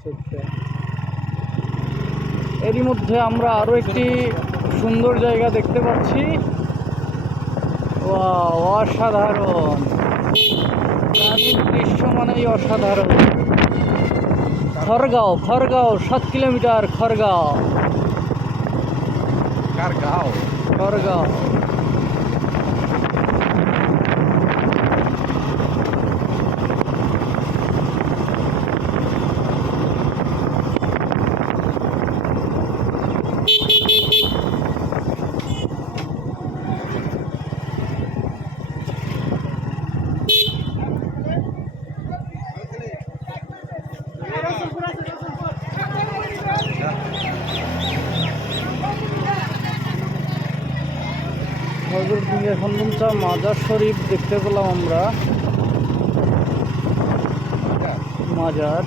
আচ্ছা আচ্ছা। এরই মধ্যে আমরা আরো একটি সুন্দর জায়গা দেখতে পাচ্ছি। ওয়াও, অসাধারণ! গ্রামীণ দৃশ্য মানেই অসাধারণ। খড়গাঁও, খড়গাঁও 7 কিলোমিটার। খড়গাঁও, Cargal. খড়গাঁও। হযরত মিয়াখন্দম শাহ মাজার শরীফ দেখতে পেলাম আমরা। মাজার,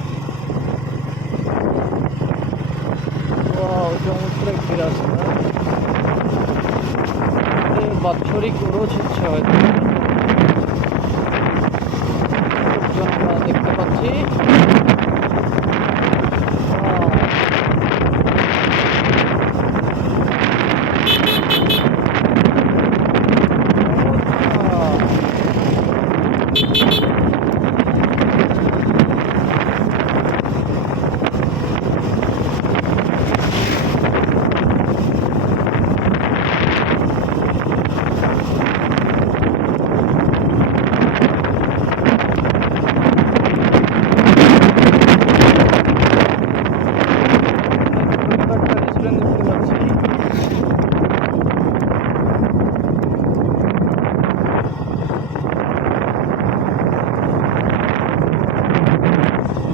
ওয়াও, চমৎকার একটি রাস্তা। বাৎসরিক রোজ হচ্ছে হয়তো, আমরা দেখতে পাচ্ছি।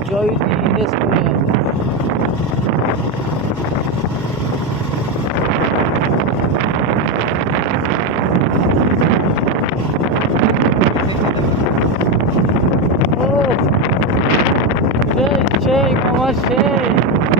জয়তি রেস্টুরেন্ট। ও, সেই সেই মামা সেই।